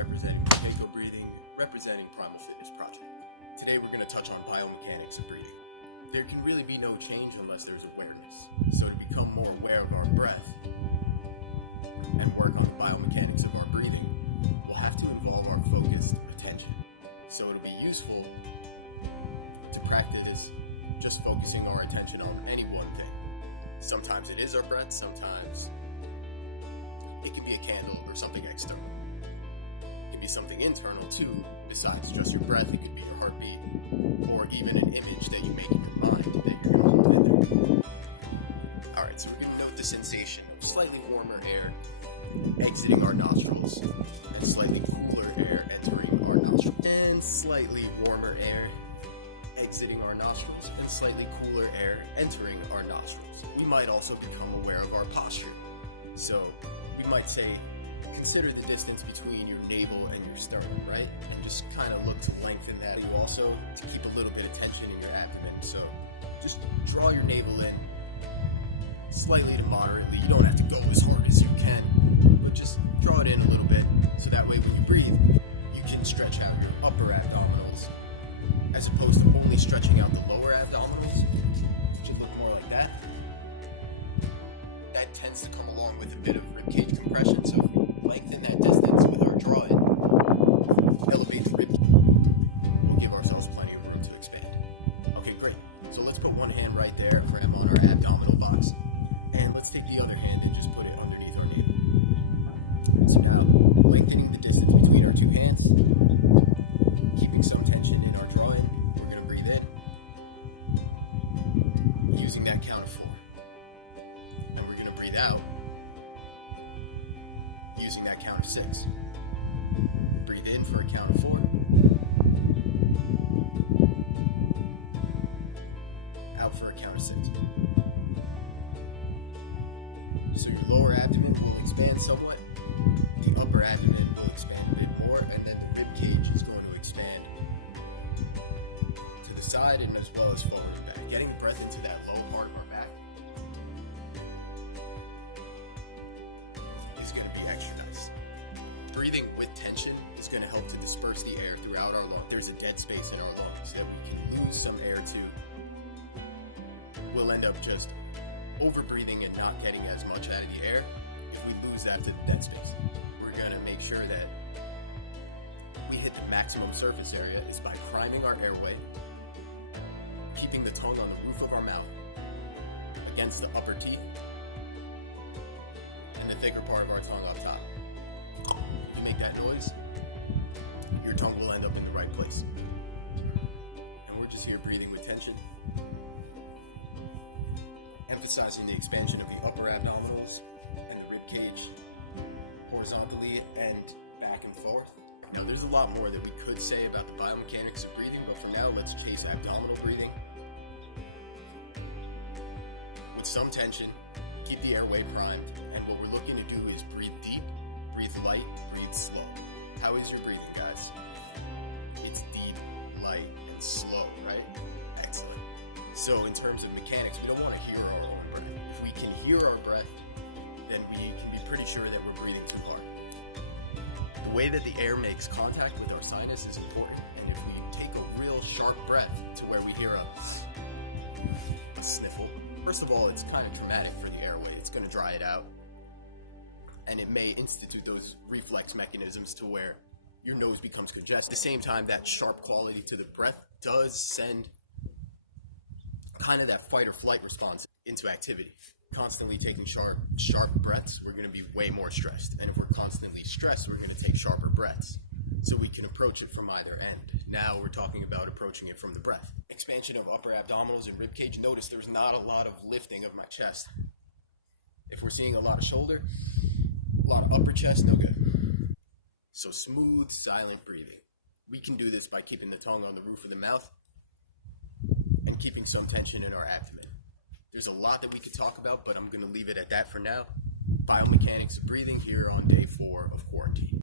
representing Untitled Breathing, representing Primal Fitness Project. Today we're going to touch on biomechanics of breathing. There can really be no change unless there's awareness. So to become more aware of our breath and work on the biomechanics of our breathing, we'll have to involve our focused attention. So it'll be useful to practice just focusing our attention on any one thing. Sometimes it is our breath, sometimes it can be a candle or something external. It can be something internal too, besides just your breath. It could be your heartbeat, or even an image that you make in your mind that you're going to hold in there. Alright, so we're going to note the sensation of slightly warmer air exiting our nostrils, and slightly cooler air entering our nostrils, and slightly warmer air exiting our nostrils, and slightly cooler air entering our nostrils. We might also become aware of our posture. So we might say, consider the distance between your navel and your sternum, right? And just kind of look to lengthen that. You also to keep a little bit of tension in your abdomen. So just draw your navel in slightly to moderately. You don't have to go as hard as you can, but just draw it in a little bit. So that way when you breathe, you can stretch out your upper abdominals, as opposed to only stretching out the lower abdominals, which would look more like that. That tends to come along with a bit of ribcage compression, so if we lengthen that distance with our draw-in, elevate the ribcage, we'll give ourselves plenty of room to expand. Okay, great. So let's put one hand right there, cram on our abdominal box, and let's take the other hand and just put it underneath our navel. So now, lengthening the distance between our two hands, keeping some tension in our draw-in, we're going to breathe in, using that count of 4. And we're going to breathe out, using that count of 6. Breathe in for a count of 4. Out for a count of 6. So your lower abdomen will expand somewhat, the upper abdomen will expand a bit more, and then the rib cage is going to expand to the side and as well as forward and back. Getting breath into that low part of our back is going to be extra nice. Breathing with tension is going to help to disperse the air throughout our lungs. There's a dead space in our lungs that we can lose some air to. We'll end up just over-breathing and not getting as much out of the air if we lose that to the dead space. We're going to make sure that we hit the maximum surface area is by priming our airway, keeping the tongue on the roof of our mouth against the upper teeth, and the thicker part of our tongue up top. If you make that noise, your tongue will end up in the right place. And we're just here breathing with tension, emphasizing the expansion of the upper abdominals and the rib cage horizontally and back and forth. Now there's a lot more that we could say about the biomechanics of breathing, but for now let's chase abdominal breathing. With some tension, keep the airway primed, and what we're looking to do is breathe deep, breathe light, breathe slow. How is your breathing, guys? It's deep, light, and slow, right? Excellent. So in terms of mechanics, we don't want to hear our own breath. If we can hear our breath, then we can be pretty sure that we're breathing too hard. The way that the air makes contact with our sinus is important, and if we take a real sharp breath to where we hear a sniffle, first of all, it's kind of traumatic for the airway. It's going to dry it out, and it may institute those reflex mechanisms to where your nose becomes congested. At the same time, that sharp quality to the breath does send kind of that fight or flight response into activity. Constantly taking sharp breaths, we're going to be way more stressed. And if we're constantly stressed, we're going to take sharper breaths. So we can approach it from either end. Now we're talking about approaching it from the breath. Expansion of upper abdominals and rib cage. Notice there's not a lot of lifting of my chest. If we're seeing a lot of shoulder, a lot of upper chest, no good. So smooth, silent breathing. We can do this by keeping the tongue on the roof of the mouth and keeping some tension in our abdomen. There's a lot that we could talk about, but I'm going to leave it at that for now. Biomechanics of breathing here on day 4 of quarantine.